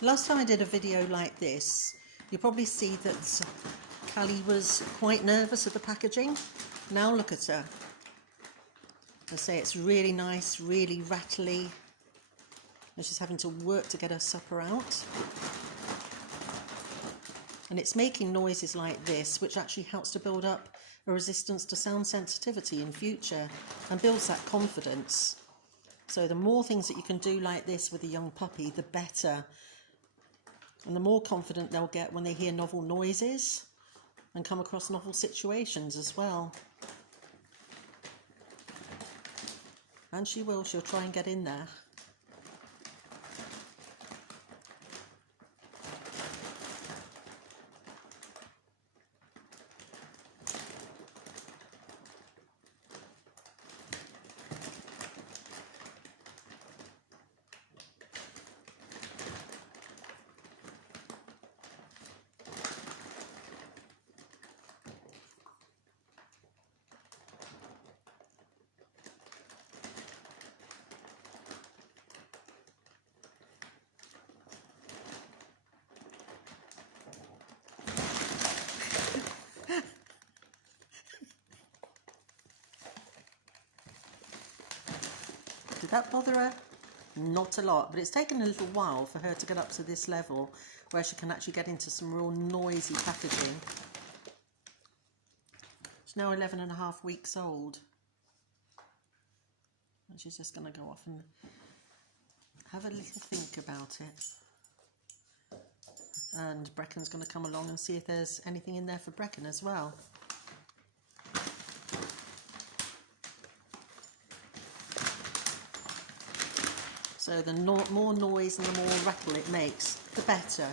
Last time I did a video like this, you probably see that Callie was quite nervous of the packaging. Now look at her. I say it's really nice, really rattly. And she's having to work to get her supper out. And it's making noises like this, which actually helps to build up a resistance to sound sensitivity in future and builds that confidence. So the more things that you can do like this with a young puppy, the better. And the more confident they'll get when they hear novel noises and come across novel situations as well. And she'll try and get in there. Did that bother her? Not a lot, but it's taken a little while for her to get up to this level where she can actually get into some real noisy packaging. She's now 11.5 weeks old. And she's just going to go off and have a little think about it. And Brecken's going to come along and see if there's anything in there for Brecken as well. So the more noise and the more rattle it makes, the better.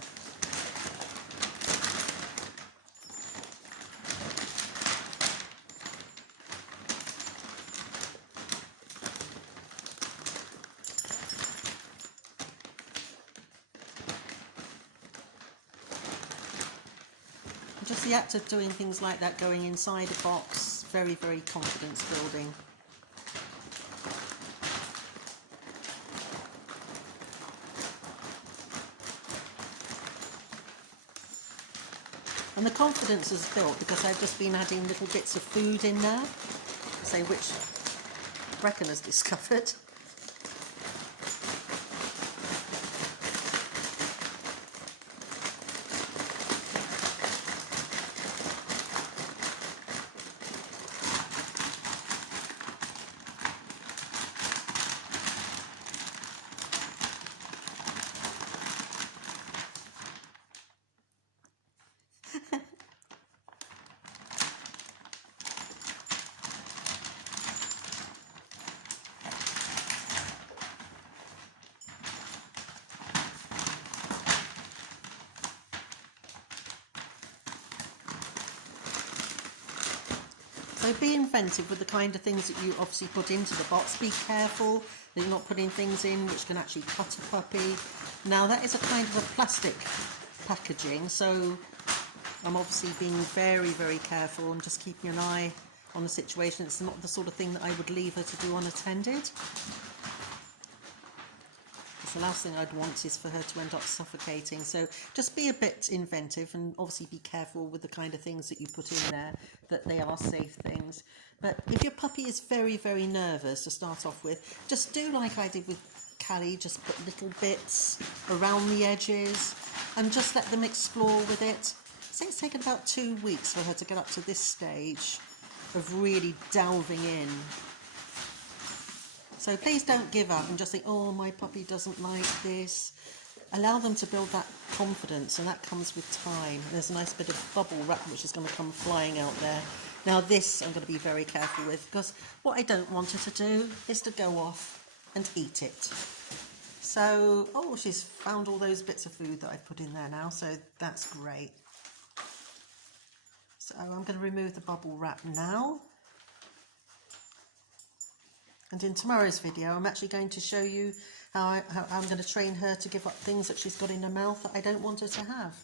Just the act of doing things like that, going inside a box, very, very confidence building. And the confidence is built because I've just been adding little bits of food in there, say which Brecken has discovered. So be inventive with the kind of things that you obviously put into the box. Be careful that you're not putting things in which can actually cut a puppy. Now that is a kind of a plastic packaging, so I'm obviously being very, very careful and just keeping an eye on the situation. It's not the sort of thing that I would leave her to do unattended. The last thing I'd want is for her to end up suffocating. So just be a bit inventive and obviously be careful with the kind of things that you put in there, that they are safe things. But if your puppy is very, very nervous to start off with, just do like I did with Callie, just put little bits around the edges and just let them explore with it. I think it's taken about 2 weeks for her to get up to this stage of really delving in. So please don't give up and just think, oh, my puppy doesn't like this. Allow them to build that confidence, and that comes with time. There's a nice bit of bubble wrap which is going to come flying out there. Now this I'm going to be very careful with, because what I don't want her to do is to go off and eat it. So, oh, she's found all those bits of food that I've put in there now, so that's great. So I'm going to remove the bubble wrap now. And in tomorrow's video, I'm actually going to show you how I'm going to train her to give up things that she's got in her mouth that I don't want her to have.